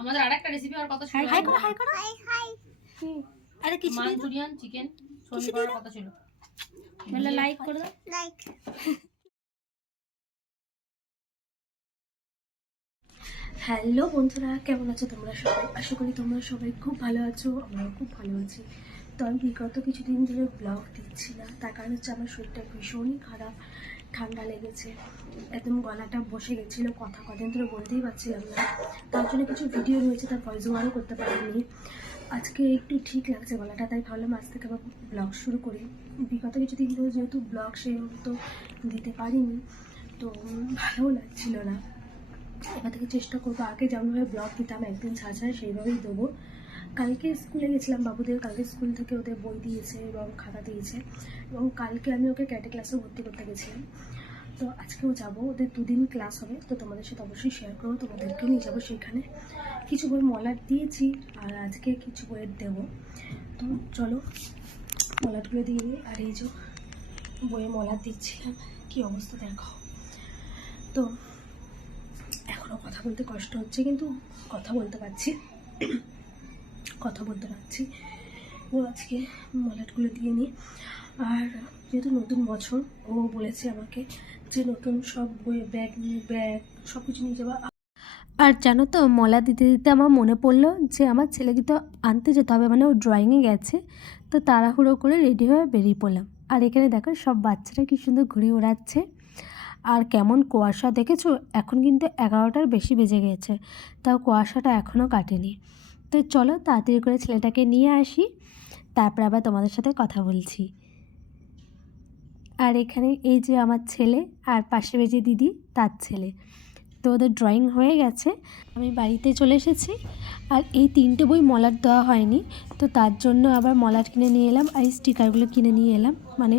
আমাদের আরেকটা রেসিপি আর কথা ছিল। হাই করো হাই করো হাই হাই আরে কিছু মাঞ্চুরিয়ান চিকেন সবই করার কথা ছিল। বলে লাইক করে দাও। লাইক হ্যালো বন্ধুরা, কেমন আছো তোমরা সবাই? আশা করি তোমরা সবাই খুব ভালো আছো, আমরাও খুব ভালো আছি। তো আমি বিগত কিছুদিন ধরে ব্লগ দিচ্ছি না, তার কারণ হচ্ছে আমার শরীরটা ভীষণই খারাপ, ঠান্ডা লেগেছে, একদম গলাটা বসে গেছিলো, কথা কদিন ধরে বলতেই পারছিলাম না। তার জন্য কিছু ভিডিও রয়েছে, তার ভয়েস ওভারও করতে পারিনি। আজকে একটু ঠিক লাগছে গলাটা, তাই ভাবলাম আজ থেকে আবার ব্লগ শুরু করি। বিগত কিছুদিন ধরে যেহেতু ব্লগ সেহেতু দিতে পারিনি, তো ভালোও লাগছিল না। এবার থেকে চেষ্টা করবো আগে যেমনভাবে ব্লগ দিতাম একদিন ছাড়া সেইভাবেই দেবো। কালকে স্কুলে গেছিলাম বাবুদের, কালকে স্কুল থেকে ওদের বই দিয়েছে এবং খাতা দিয়েছে, এবং কালকে আমি ওকে ক্যাটে ক্লাসে ভর্তি করতে গেছিলাম। তো আজকেও যাবো, ওদের 2 দিন ক্লাস হবে, তো তোমাদের সাথে অবশ্যই শেয়ার করবো, তোমাদেরকেও নিয়ে যাবো সেখানে। কিছু বই মলাট দিয়েছি আর আজকে কিছু বইয়ের দেবো। তো চলো মলাটগুলো দিয়ে নিই। আর এই যে বইয়ে মলাট দিচ্ছিলাম, কী অবস্থা দেখো। তো এখনও কথা বলতে কষ্ট হচ্ছে, কিন্তু কথা বলতে পারছি। তো আজকে মলাটগুলো দিয়ে নিই। আর যেহেতু নতুন বছর, ও বলেছে আমাকে যে নতুন সব বই ব্যাগ সব কিছু নিয়ে যাওয়া। আর জানো তো, মলা দিতে দিতে আমার মনে পড়লো যে আমার ছেলেকে তো আনতে যেতে হবে, মানে ও ড্রয়িংয়ে গেছে। তো তাড়াহুড়ো করে রেডি হয়ে বেরিয়ে পড়লাম। আর এখানে দেখো সব বাচ্চারা কি সুন্দর ঘুড়ি ওড়াচ্ছে। আর কেমন কুয়াশা দেখেছো, এখন কিন্তু 11টার বেশি বেজে গেছে, তাও কুয়াশাটা এখনও কাটেনি। তো চলো তাড়াতাড়ি করে ছেলেটাকে নিয়ে আসি, তারপর আবার তোমাদের সাথে কথা বলছি। আর এখানে এই যে আমার ছেলে, আর পাশে বেজে দিদি তার ছেলে, তো ওদের ড্রয়িং হয়ে গেছে। আমি বাড়িতে চলে এসেছি। আর এই 3টে বই মলাট দেওয়া হয়নি, তো তার জন্য আবার মলাট কিনে নিয়ে এলাম, আর এই স্টিকারগুলো কিনে নিয়ে এলাম, মানে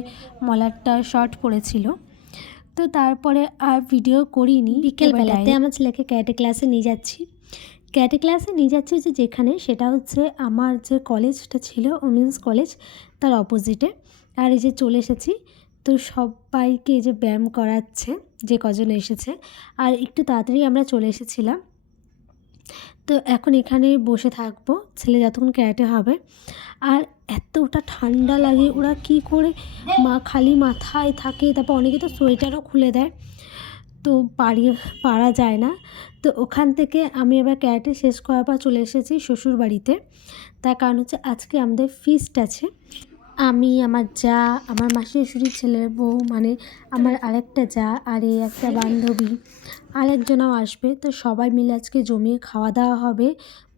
মলাটটা শর্ট পড়েছিল। তো তারপরে আর ভিডিও করিনি। বিকেলবেলাতে আমার ছেলেকে ক্যারাটে ক্লাসে নিয়ে যাচ্ছি। ক্যারাটে ক্লাসে নিয়ে যাচ্ছি যে যেখানে, সেটা হচ্ছে আমার যে কলেজটা ছিল উমেন্স কলেজ, তার অপোজিটে। আর এই যে চলে এসেছি, তো সবাইকে এই যে ব্যায়াম করাচ্ছে যে কজন এসেছে। আর একটু তাড়াতাড়ি আমরা চলে এসেছিলাম। তো এখন এখানে বসে থাকবো ছেলে যতক্ষণ ক্যারাটে হবে। আর এতটা ঠান্ডা লাগে, ওরা কি করে খালি মাথায় থাকে, তারপর অনেকে তো সোয়েটারও খুলে দেয়, তো পারা যায় না। তো ওখান থেকে আমি আবার ক্যারাটে শেষ করার পর চলে এসেছি শ্বশুর বাড়িতে। তার কারণ হচ্ছে আজকে আমাদের ফিস্ট আছে। আমি, আমার যা, আমার মাসি শাশুড়ির ছেলের বউ, মানে আমার আরেকটা যা, আর এই একটা বান্ধবী, আরেকজনও আসবে। তো সবাই মিলে আজকে জমিয়ে খাওয়া দাওয়া হবে,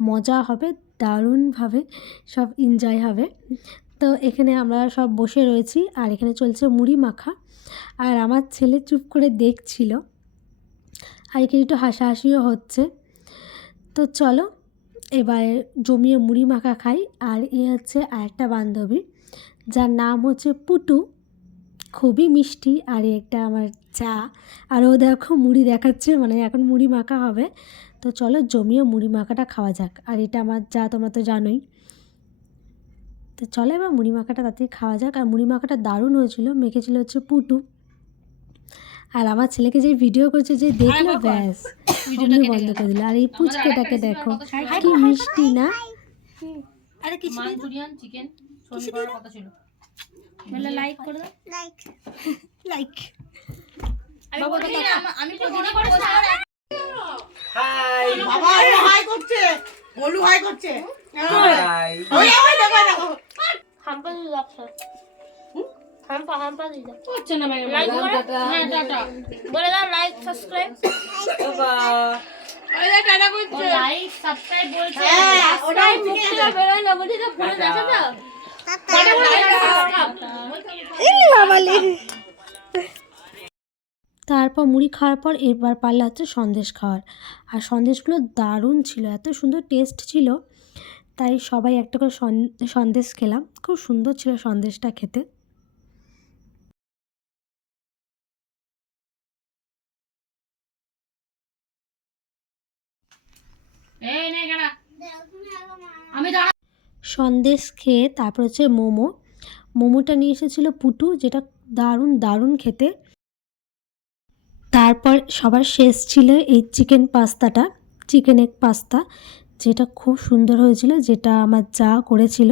মজা হবে, দারুণভাবে সব এনজয় হবে। তো এখানে আমরা সব বসে রয়েছি, আর এখানে চলছে মুড়ি মাখা। আর আমার ছেলে চুপ করে দেখছিল, আর এখানে একটু হাসাহাসিও হচ্ছে। তো চলো এবার জমিয়ে মুড়ি মাখা খাই। আর এ হচ্ছে আরেকটা বান্ধবী, যার নাম হচ্ছে পুটু, খুবই মিষ্টি। আর একটা আমার চা, আর ও দেখো মুড়ি দেখাচ্ছে, মানে এখন মুড়ি মাখা হবে। তো চলো জমিয়ে মুড়ি মাখাটা খাওয়া যাক। আর এটা আমার চা, তোমরা তো জানোই। তো চলো এবার মুড়ি মাখাটা তাড়াতাড়ি খাওয়া যাক। আর মুড়ি মাখাটা দারুণ হয়েছিল, মেখেছিল হচ্ছে পুটু। আর আমার ছেলেকে যে ভিডিও করছে, যে দেখলো ব্যাস ভিডিওটা বন্ধ করে দিল। আর এই পুচকেটাকে দেখো কি মিষ্টি না। আরে কিছু মাঞ্চুরিয়ান চিকেন সবই করার কথা ছিল। বলে লাইক করে দাও। লাইক লাইক আমি প্রতিদিন করে হাই বাবা ও হাই করছে, বলু হাই করছে। হাই ওই ওই দেখো দেখো হাম্পা দিয়ে যাচ্ছে, হাম্পা দিয়ে যাচ্ছে। হচ্ছে না ভাই, লাইক করো। হ্যাঁ টাটা বলে দাও লাইক সাবস্ক্রাইব। বাবা ওই দেখ টাটা করছে। লাইক সাবস্ক্রাইব বলছে, হ্যাঁ, ওটাই মুখ ঠিক থেকে আছে। বেরোয় না, বুঝি তো ফোনে দেখো তো। তারপর মুড়ি খাওয়ার পর এবার পারলে হচ্ছে সন্দেশ খাওয়ার। আর সন্দেশগুলো দারুণ ছিল, এত সুন্দর টেস্ট ছিল, তাই সবাই একটা করে সন্দেশ খেলাম। খুব সুন্দর ছিল সন্দেশটা খেতে। এই নে গাড়া আমি দাঁড়া। সন্দেশ খেয়ে তারপর হচ্ছে মোমোটা নিয়ে এসেছিলো পুটু, যেটা দারুণ খেতে। তারপর সবার শেষ ছিল এই চিকেন এগ পাস্তা, যেটা খুব সুন্দর হয়েছিল, যেটা আমার যা করেছিল।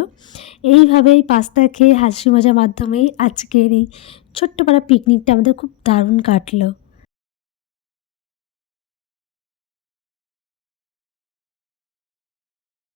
এইভাবেই পাস্তা খেয়ে হাসি মজার মাধ্যমেই আজকের এই ছোট্ট পাড়া পিকনিকটা আমাদের খুব দারুণ কাটলো।